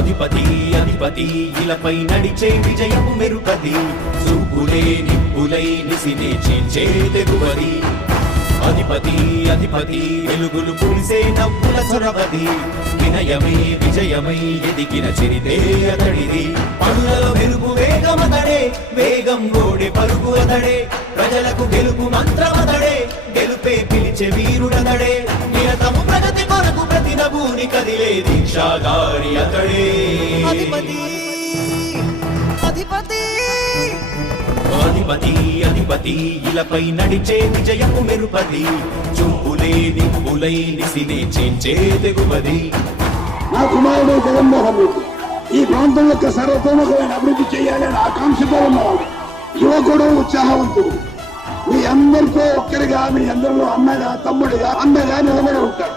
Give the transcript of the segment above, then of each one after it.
అధిపతి అధిపతి ఇలపై నడిచే విజయము మెరుపది చూపులే నిప్పులై నిసినే చీల్చే తెగువది అధిపతి అధిపతి వెలుగులు పులిసే నవ్వుల చొరవది వినయమై విజయమై ఎదిగిన చరితే అతడిది పనులలో వెలుగు వేగమతడే వేగం ఓడే పరుగు అతడే ప్రజలకు గెలుపు మంత్రమతడే గెలుపే పిలిచే వీరుడతడే నిరతము ప్రగతి కొరకు ప్రతి నభూని కదిలే దీక్షాగారి అతడే అధిపతి అధిపతి అధిపతి అధిపతి ఇలపై నడిచే విజయము మెరుపది చూపులే నిప్పులై నిసినే చీల్చే తెగువది నా కుమారుడు జగన్మోహన్ రెడ్డి ఈ ప్రాంతం యొక్క సర్వతోముఖమైన అభివృద్ధి చేయాలని ఆకాంక్షతో ఉన్నవాడు యువకుడు ఉత్సాహవంతుడు మీ అందరితో ఒక్కరిగా మీ అందరిలో అన్నగా తమ్ముడిగా అన్నగా నిలబడి ఉంటాడు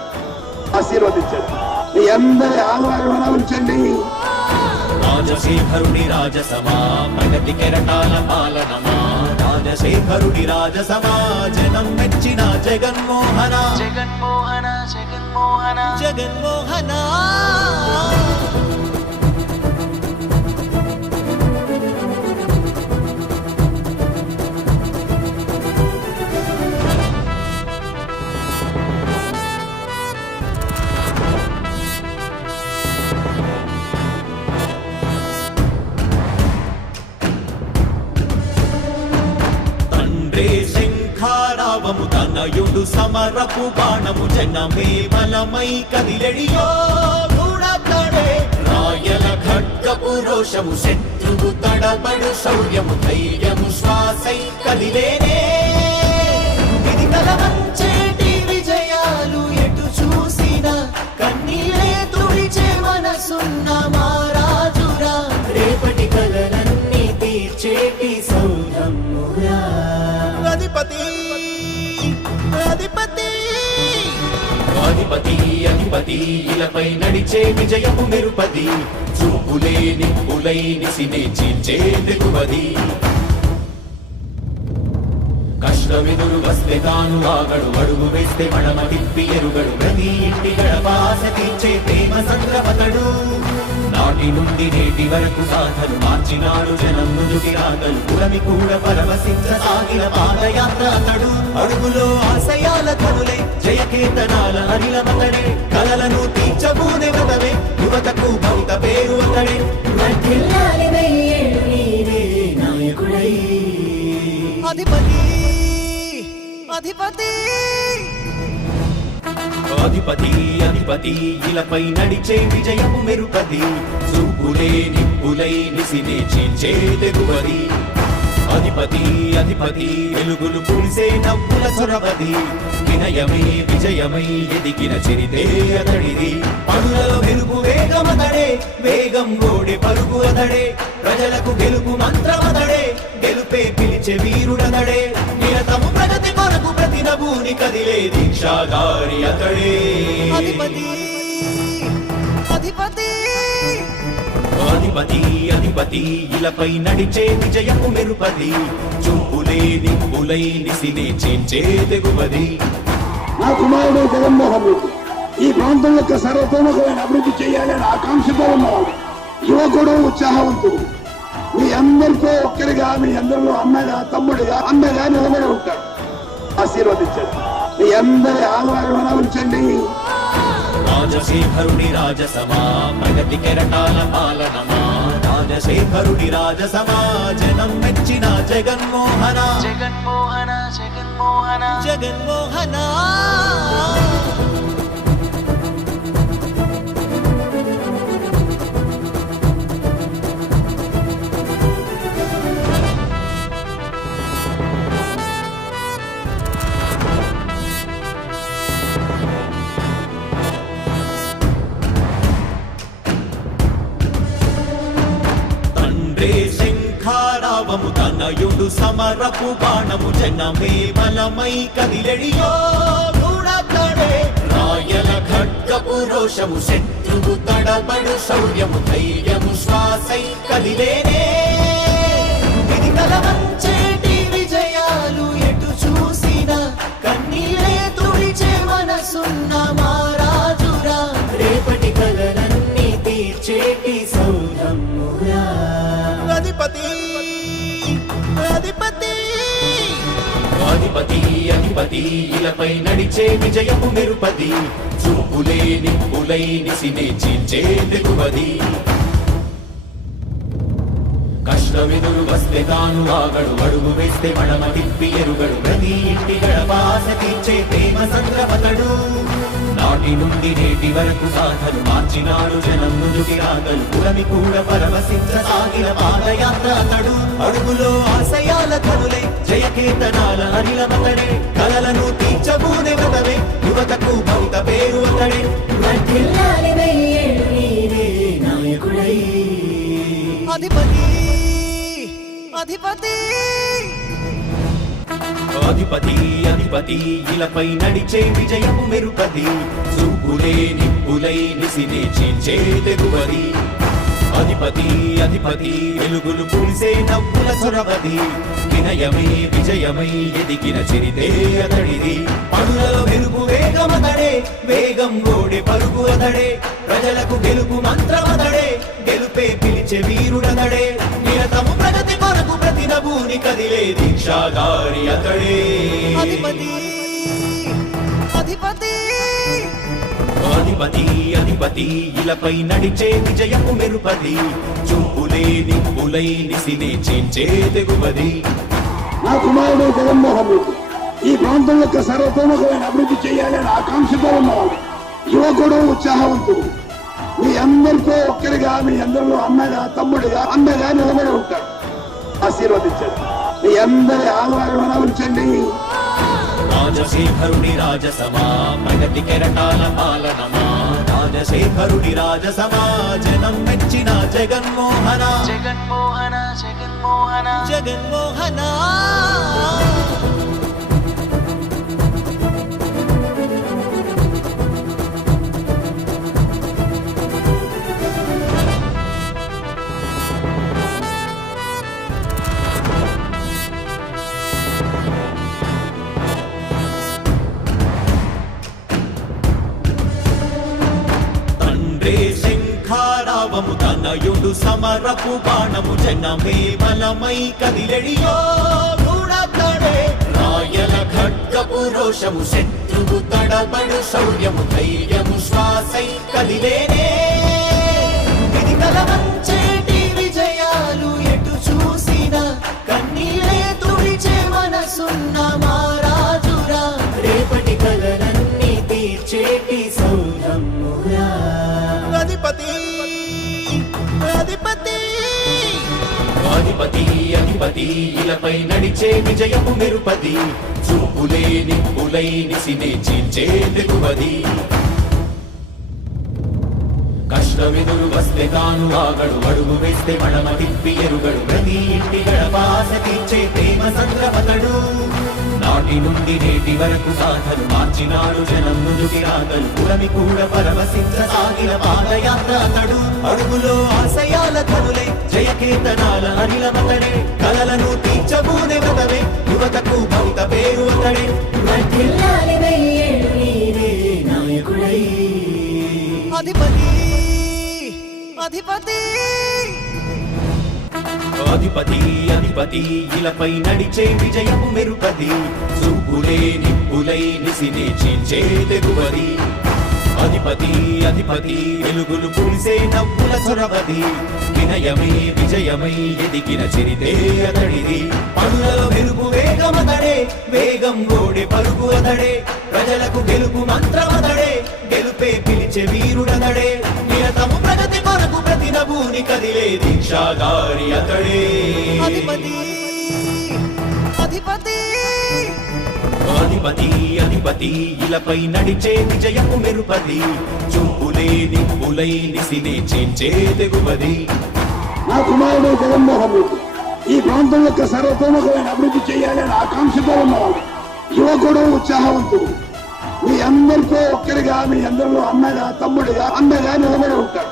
ఆశీర్వదించండి మీ అందరి ఆదరణ ఉంచండి రాజశేఖరుడి రాజసమా ప్రగతి కెరటాల పాలనమా రాజశేఖరుడి రాజసమా జనం మెచ్చిన జగన్మోహన జగన్మోహన జగన్మోహన జగన్మోహన శంఖారావము తనయుడు సమరపు బాణము జనమే బలమై కదిలెడియో గూడతడే రాయల ఖడ్గపు రోషము శత్రువు తడబడు శౌర్యము ధైర్యము శ్వాసై కదిలేనే ఇది కలవంచేటి విజయాలు ఎటు చూసిన కన్నీలే తుడిచే మనసున్న మారాజురా రేపటి కలలన్నీ తీర్చేటి సౌరమ్మురా అధిపతి అధిపతి అధిపతి అధిపతి ఇలపై నడిచే విజయము మెరుపది చూపులే నిప్పులై నిసినే చీల్చే తెగువది కష్టమెదురు వస్తే తాను ఆగడు అడుగు వేస్తే మడమ తిప్పి ఎరుగడు ప్రతి ఇంటి గడపాస తీర్చే ప్రేమ సంద్రపతడు నాటి నుండి నేటి వరకు సాధలు మార్చినాడు జనం ముందుకి రాగలు పురమి కూడా పరవశించసాగిన పాదయాత్ర అతడు అడుగులో ఆశయాల కనులే జయకేతనాల అనిలమతడే కలలను తీర్చబూనే వ్రతమే యువతకు భవిత పేరు అతడే నాయకుడై అధిపతి అధిపతి అధిపతి అధిపతి ఇలపై నడిచే విజయము మెరుపది చూపులే నిప్పులై నిసినే చీల్చే తెగువది అధిపతి అధిపతి వెలుగులు పులిసే నవ్వుల చొరవది వినయమై విజయమై ఎదిగిన చరితే అతడిది పనులలో వెలుగు వేగమతడే వేగం ఓడే పరుగు అతడే ప్రజలకు గెలుపు మంత్రమతడే గెలుపే పిలిచే వీరుడతడే నిరతము ప్రగతి కొరకు ప్రతి నభూని కదిలే దీక్షాగారి అతడే అధిపతి అధిపతి అధిపతి అధిపతి ఇలపై నడిచే విజయము మెరుపది చూపులే నిప్పులై నిసినే చీల్చే తెగువది నా కుమారుడు జగన్మోహన్ రెడ్డి ఈ ప్రాంతం యొక్క సర్వతోముఖమైన అభివృద్ధి చేయాలని ఆకాంక్షతో ఉన్నవాడు యువకుడు ఉత్సాహవంతుడు మీ అందరితో ఒక్కరిగా మీ అందరిలో అన్నగా తమ్ముడిగా అన్నగా నిలబడి ఉంటాడు ఆశీర్వదించండి మీ అందరి ఆదరణ ఉంచండి రాజశేఖరుడి రాజసమా ప్రగతి కెరటాల పాలనమా రాజశేఖరుడి రాజసమా జనం మెచ్చిన జగన్మోహన జగన్మోహన జగన్మోహన జగన్మోహన శంఖారావము తనయుడు సమరపు బాణము జనమే బలమై కదిలెడియో గూడతడే రాయల ఖడ్గపు రోషము శత్రువు తడబడు శౌర్యము ధైర్యము శ్వాసై కదిలేనే ఇది కలవంచేటి విజయాలు ఎటు చూసిన కన్నీలే తుడిచే మనసున్న మారాజురా రేపటి కలలన్నీ తీర్చే తీర్చేటి సౌధమ్మురా. అధిపతి అధిపతి అధిపతి అధిపతి ఇలపై నడిచే విజయపు మెరుపది, చూపులే నిప్పులై నిసినే చీల్చే తెగువది. కష్టమెదురు వస్తే తాను ఆగడు, అడుగు వేస్తే మడమ తిప్పి ఎరుగడు, ప్రతి ఇంటి గడపాస తీర్చే ప్రేమ సంద్రపతడు. నాటి నుండి నేటి వరకు సాధలు మార్చినాడు జనం నుదుటి రాగలు, పురమి కూడా పరవశించసాగిన పాదయాత్ర అతడు. అడుగులో ఆశయాల కనులే జయకేతనాల అనిలమతడే, కలలను తీర్చబూనే వ్రతమే యువతకు భవిత పేరు అతడే. వర్ధిల్లాలి వెయ్యేళ్ళు నీవే నాయకుడై. అధిపతి అధిపతి అధిపతి అధిపతి ఇలపై నడిచే విజయము మెరుపది, చూపులే నిప్పులై నిసినే చీల్చే తెగువది. అధిపతి అధిపతి వెలుగులు పూసే నవ్వుల చొరవది, వినయమే విజయమై ఎదిగిన చరితే అతడిది. పనులలో వెలుగు వేగమతడే, వేగం ఓడే పరుగు అతడే, ప్రజలకు గెలుపు మంత్రమతడే, గెలుపే పిలిచే వీరుడతడే. నిరతము ప్రగతి కొరకు ప్రతి నభూని కదిలే దీక్షాగారి అతడే. అధిపతి అధిపతి అధిపతి అధిపతి ఇలపై నడిచే విజయపు మెరుపది, చూపులే నిప్పులై నిసినే చీల్చే తెగువది. నా కుమారుడు జగన్మోహన్ రెడ్డి ఈ ప్రాంతం యొక్క సర్వతోముఖమైన అభివృద్ధి చేయాలని ఆకాంక్షతో ఉన్నవాడు, యువకుడు, ఉత్సాహవంతుడు. మీ అందరితో ఒక్కరిగా, మీ అందరిలో అన్నగా, తమ్ముడిగా, అండగా నిలబడి ఉంటాడు. ఆశీర్వదించండి, మీ అందరి ఆదరణ ఉంచండి. రాజశేఖరుడి రాజసమా ప్రగతి కెరటాల పాలనమా, రాజశేఖరుడి రాజసమా జనం మెచ్చిన జగన్మోహన. జగన్మోహన జగన్మోహన జగన్మోహన శంఖారావము తనయుడు సమరపు బాణము, జనమే బలమై కదిలెడియో గూడతడే. రాయల ఖడ్గపు రోషము, శత్రువు తడబడు శౌర్యము, ధైర్యము శ్వాసై కదిలేనే. ఇది కలవంచేటి విజయాలు ఎటు చూసిన, కన్నీలే తుడిచే మనసున్న మారాజురా. రేపటి కలలన్నీ తీర్చేటి సౌధమ్మురా. అధిపతి అధిపతి అధిపతి అధిపతి ఇలపై నడిచే విజయపు మెరుపది, చూపులే నిప్పులై నిసినే చీల్చే తెగువది. కష్టమెదురు వస్తే తాను ఆగడు, అడుగు వేస్తే మడమ తిప్పి ఎరుగడు, ప్రతి ఇంటి గడపాస తీర్చే ప్రేమ సంద్రపతడు. నాటి నుండి నేటి వరకు సాధలు మార్చినాడు జనం నుదుటి రాగలు, పురమి కూడా పరవశించసాగిన పాదయాత్ర అతడు. అడుగులో ఆశయాల కనులే జయకేతనాల అనిలమతడే, కలలను తీర్చబూనే వ్రతమే యువతకు భవిత పేరు అతడే. వర్ధిల్లాలి వెయ్యేళ్ళు నీవే నాయకుడై. అధిపతి అధిపతి అధిపతి అధిపతి ఇలపై నడిచే విజయపు మెరుపది, చూపులే నిప్పులై నిసినే చీల్చే తెగువది. అధిపతి అధిపతి వెలుగులు పూసే నవ్వుల చొరవది, వినయమే విజయమై ఎదిగిన చరితే అతడిది. పనులలో వెలుగు వేగమతడే, వేగం ఓడే పరుగు అతడే, ప్రజలకు గెలుపు మంత్రమతడే, గెలుపే పిలిచే వీరుడతడే. నిరతము ప్రగతి కొరకు ప్రతి నభూని కదిలే దీక్షాగారి అతడే. అధిపతి అధిపతి అధిపతి అధిపతి ఇలపై నడిచే విజయపు మెరుపది, చూపులే నిప్పులై నిసినే చీల్చే తెగువది. నా కుమారుడు జగన్మోహన్ రెడ్డి ఈ ప్రాంతం యొక్క సర్వతోముఖమైన అభివృద్ధి చేయాలని ఆకాంక్షతో ఉన్నవాడు, యువకుడు, ఉత్సాహవంతుడు. మీ అందరితో ఒక్కరిగా, మీ అందరిలో అన్నగా, తమ్ముడిగా, అండగా నిలబడి ఉంటాడు.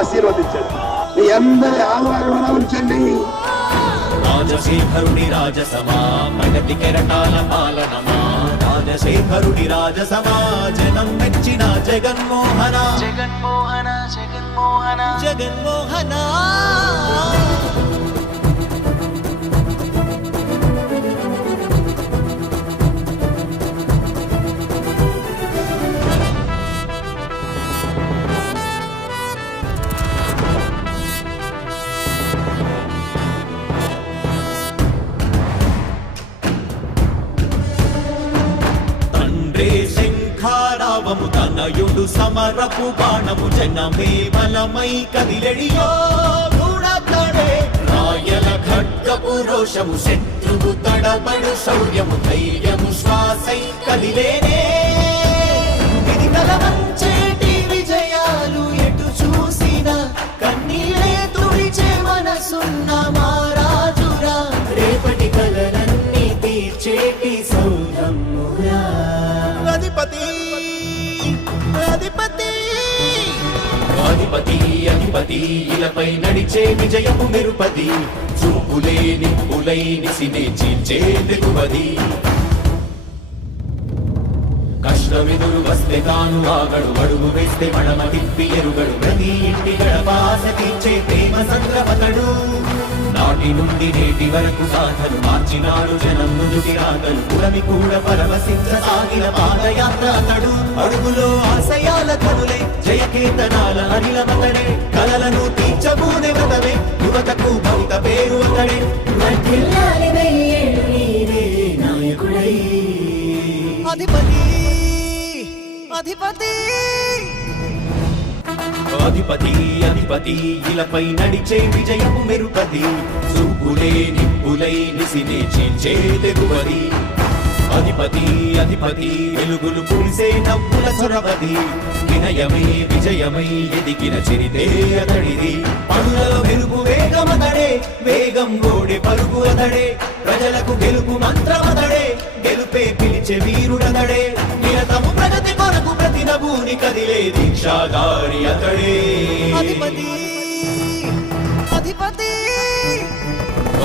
ఆశీర్వదించండి, మీ అందరి ఆదరణ ఉంచండి. రాజశేఖరుడి రాజసమా ప్రగతి కెరటాల పాలనమా, రాజశేఖరుడి రాజసమాజనం మెచ్చిన జగన్మోహన జగన్మోహన జగన్మోహన జగన్మోహన తండ్రే శంఖారావము తనయుడు సమరపు బాణము జనమే బలమై కదిలెడియో గూఢతడే రాయల ఖడ్గపు రోషము శత్రువు తడబడు శౌర్యము ధైర్యము శ్వాసై కదిలేనే ఇది కలవంచేటి విజయాలు ఎటు చూసినా కన్నీలే తుడిచే మనసున్న మారాజురా రేపటి కలలన్నీ తీర్చేటి సౌరమ్మురా అధిపతి అధిపతి అధిపతి అధిపతి ఇలపై నడిచే విజయము మెరుపది చూపులే నిప్పులై నిసినే చీల్చే తెగువది కష్టమెదురు వస్తే తాను ఆగడు అడుగు వేస్తే మడమ తిప్పి ఎరుగడు ప్రతి ఇంటి గడపాస తీర్చే ప్రేమ సంద్రపతడు నాటి నుండి నేటి వరకు సాధలు మార్చినాడు జనం నుదుటి రాగలు పురమి కూడా పరవశించసాగిన పాదయాత్ర అతడు అడుగులో ఆశయాల కనులే జయకేతనాల అనిలమతడే కలలను తీర్చబూనే వ్రతమే యువతకు భవిత పేరు అతడే వర్ధిల్లాలి వెయ్యేళ్ళు నీవే నాయకుడై అధిపతి అధిపతి అధిపతి అధిపతి ఇలపై నడిచే విజయము మెరుపది చూపులే నిప్పులై నిసినే చీల్చే తెగువది అధిపతి అధిపతి వెలుగులు పులిసే నవ్వుల చొరవది వినయమై విజయమై ఎదిగిన చిరితే అతడిది పనులలో వెలుగు వేగమతడే వేగం ఓడే పలుకు అతడే ప్రజలకు గెలుపు మంత్రమతడే గెలుపే పిలిచే వీరుడతడే నిరతము ప్రగతి కొరకు ప్రతి నభూని కదిలే దీక్షాధారి అతడే అధిపతి అధిపతి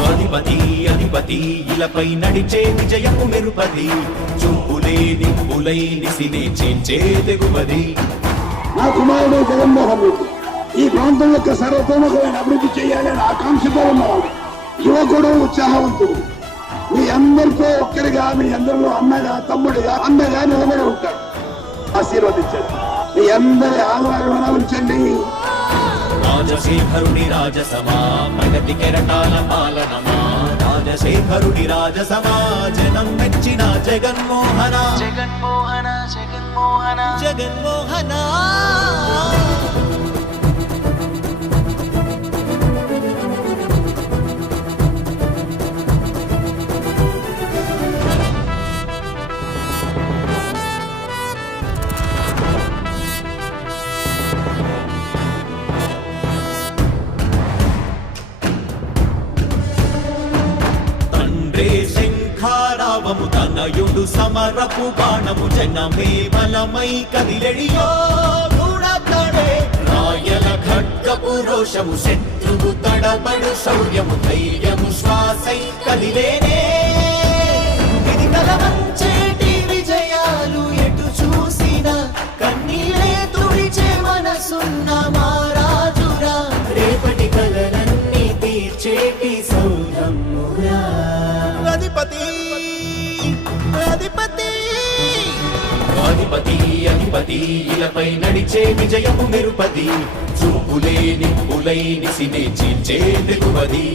అధిపతి అధిపతి ఇలపై నడిచే విజయము మెరుపది చూపులే నిప్పులై నిసినే చీల్చే తెగువది నా కుమారుడు జగన్మోహన్ రెడ్డి ఈ ప్రాంతం యొక్క సర్వతోముఖమైన అభివృద్ధి చేయాలని ఆకాంక్షతో ఉన్నవాడు యువకుడు ఉత్సాహవంతుడు మీ అందరితో ఒక్కరిగా మీ అందరిలో అన్నగా తమ్ముడిగా అన్నగా నిలబడి ఉంటాడు ఆశీర్వదించండి మీ అందరి ఆదరణ ఉంచండి రాజశేఖరుడి రాజసమా ప్రగతి కెరటాల పాలనమా రాజశేఖరుడి రాజసమా జనం మెచ్చిన జగన్మోహన జగన్మోహన జగన్మోహన జగన్మోహన తండ్రే శంఖారావము తనయుడు సమరపు బాణము జనమే బలమై కదిలెడియో గూఢతడే రాయల ఖడ్గపు రోషము శత్రువు తడబడు శౌర్యము ధైర్యము శ్వాసై కదిలేనే ఇది కలవంచేటి విజయాలు ఎటు చూసినా కన్నీలే తుడిచే మనసున్న మారాజురా రేపటి కలలన్నీ తీర్చేటి సౌరమ్మురా అధిపతి అధిపతి అధిపతి అధిపతి ఇలపై నడిచే విజయము మెరుపది చూపులే నిప్పులై నిసినే చీల్చే తెగువది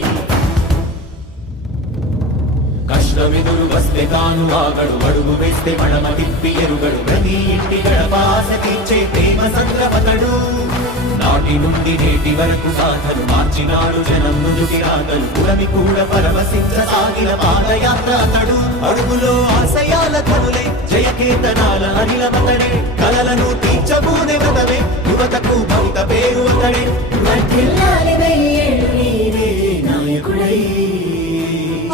కష్టమెదురు వస్తే తాను ఆగడు అడుగు వేస్తే మడమ తిప్పి ఎరుగడు ప్రతి ఇంటి గడపాస తీర్చే ప్రేమ సంద్రపతడు నాటి నుండి నేటి వరకు సాధలు మార్చినాడు జనం నుదుటి రాగలు పురమి కూడా పరవశించసాగిన పాదయాత్ర అతడు అడుగులో ఆశయాల కనులే జయకేతనాల అనిలమతడే కలలను తీర్చబూనే వ్రతమే యువతకు భవిత పేరు అతడే వర్ధిల్లాలి వెయ్యేళ్ళు నీవే నాయకుడై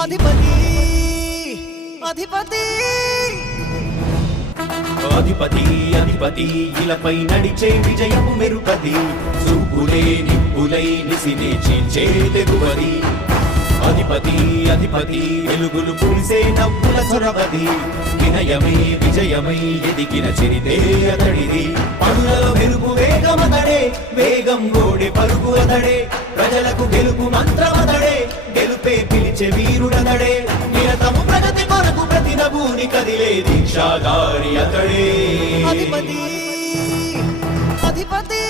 అధిపతి అధిపతి అధిపతి అధిపతి ఇలపై నడిచే విజయము మెరుపది చూపులే నిప్పులై నిసినే చీల్చే తెగువది అధిపతి అధిపతి వెలుగులు పులిసే నవ్వుల చొరవది వినయమై విజయమై ఎదిగిన చరితే అతడిది పనులలో వెలుగు వేగమతడే వేగం గోడే పరుగు అతడే ప్రజలకు గెలుపు మంత్రమతడే గెలుపే పిలిచే వీరుడతడే నిరతము ప్రగతి కొరకు ప్రతి నభూని కదిలే దీక్షాధారి అతడే అధిపతి అధిపతి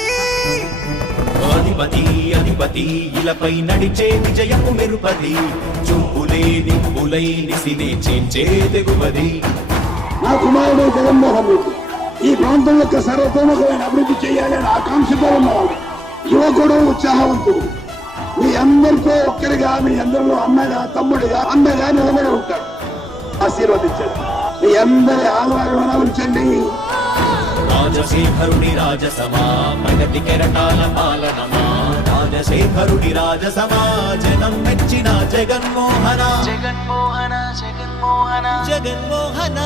అధిపతి అధిపతి ఇలపై నడిచే విజయపు మెరుపది చూపులే నింపులై నిసినే చేంచే తెగువది నా కుమారుడు జగన్మోహన్ రెడ్డి ఈ ప్రాంతం యొక్క సర్వతోముఖమైన అభివృద్ధి చేయాలని ఆకాంక్షతో ఉన్నవాడు యువకుడు ఉత్సాహవంతుడు మీ అందరితో ఒక్కరిగా మీ అందరిలో అన్నగా తమ్ముడిగా అన్నగా నిలబడి ఉంటాడు ఆశీర్వదించండి మీ అందరి ఆదరణ ఉంచండి రాజశేఖరుడి రాజసమా ప్రగతి కెరటాల పాలనమా రాజశేఖరుడి రాజసమా జనం మెచ్చిన జగన్మోహన జగన్మోహన జగన్మోహన జగన్మోహన